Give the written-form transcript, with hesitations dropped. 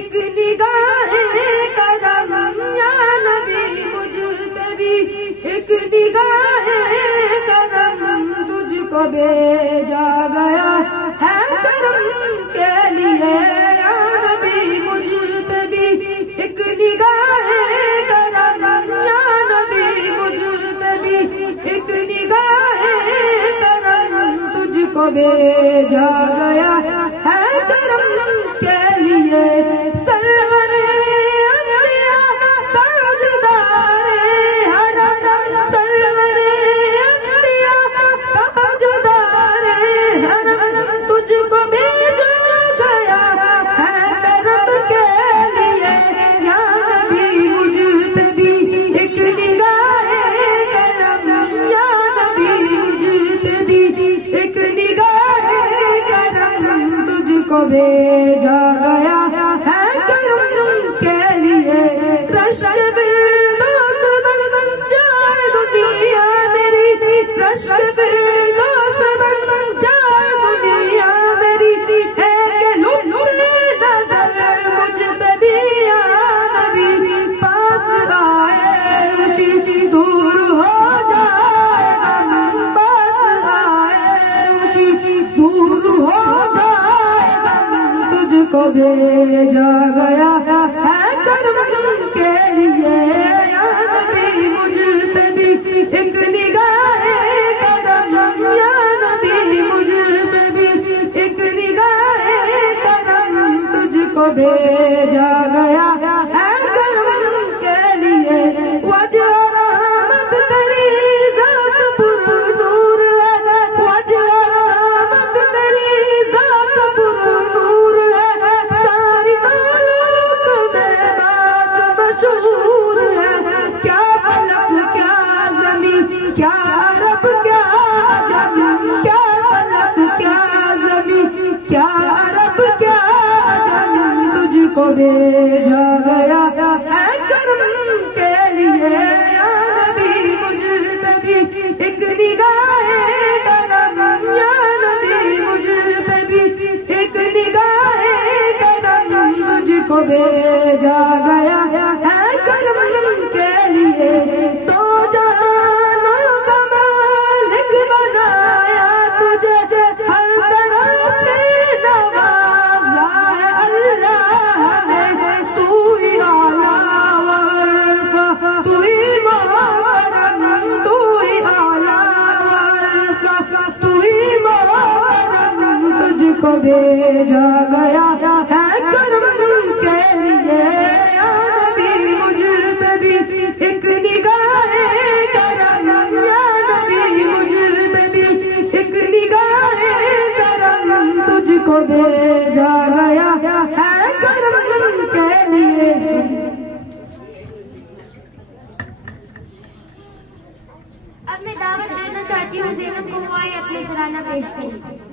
ایک نگاہ کرم یا نبی مجھ پہ بھی ایک نگاہ کرم تجھ کو بھیجا گیا ہے کرم کے لیے یا نبی مجھ پہ بھی ایک نگاہ کرم یا نبی مجھ پہ بھی ایک نگاہ کرم تجھ کو بھیجا گیا ہے کرم کے لیے سرور انبیاء تاجدار حرم سرور انبیاء تاجدار حرم تجھ کو بھیجا گیا ہے کرم کے لیے یا نبی مجھ پہ بھی ایک نگاہ کرم یا نبی مجھ پہ بھی ایک نگاہ کرم تجھ کو بھیجا گیا ہے کرم کے لیے رشک فردوس بن جائے دنیا میری رشک فردوس بن جائے دنیا میری ہے کہ لطف نظر مجھ پہ بھی یا نبی پاس آئے اسی دور ہو جائے غم پاس آئے اسی دور ہو جائے غم تجھ کو بھیجا گیا ہے کرم کے لیے یا نبی مجھ پہ بھی ایک نگاہ کرم یا نبی مجھ پہ بھی ایک نگاہ کرم تجھ کو بھیجا گیا ہے کرم کے لیے وجہ رحمت تیری ذات پر نور ہے وجہ رحمت تیری ذات پر نور ہے ساری مخلوق میں بات مشہور ہے کیا فلک کیا زمین کیا عرب کیا عجم کیا فلک کیا زمین کیا عرب کیا عجم تجھ کو بھیجا گیا ہے کرم کے لیے یا نبی مجھ پہ بھی ایک نگاہ کرم یا نبی مجھ پہ بھی ایک نگاہ کرم تجھ کو بھیجا گیا ہے کرم کے لیے تو جہانوں کا مالک بنایا تجھے ہر طرح سے نوازا ہے اللہ نے تو ہی اعلیٰ والفا تو ہی محترم تو ہی اعلیٰ والفا تو ہی محترم تجھ کو بھیجا گیا ہے کرم کے لیے یا نبی مجھ پہ بھی ایک نگاہ کرم یا نبی مجھ پہ بھی ایک نگاہ کرم تجھ کو بھیجا گیا ہے کرم کے لیے اب میں دعوت دینا چاہتی ہوں زینب کو وہ آئے اپنے ترانہ پیش کریں.